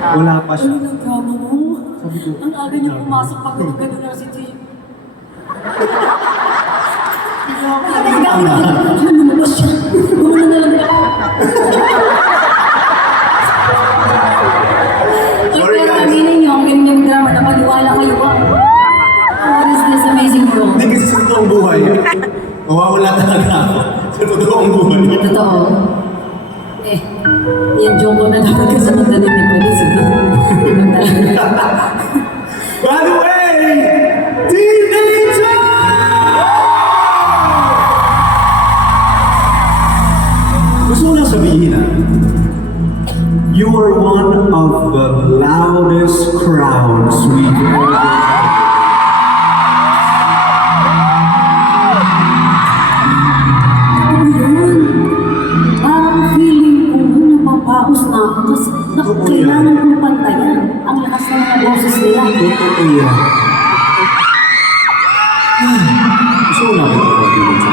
Wala pa siya. Ano ng drama mo? Sabi ko, Ang aga niya pumasok pag gano'n na si T. Ano lumabas siya? Gumano na lang ako. Sorry, Pero guys. aminin niyo, ang galing yung drama, napaniwala kayo ba? What is this amazing world? Hindi kasi sa totoong buhay. Mawawala talaga ako sa totoong buhay. Totoo. Yung joke ko na dapat kasi nagdanig ni Police. Ibang talaga. By the way, teenager! Gusto ko lang sabihin you are one of the loudest crowds we've ever had. Parang feeling ko napapaus na ako kasi kailangan kong pantayan ang lakas ng mga boses nila. Totoo yan. Gusto ko lang ito.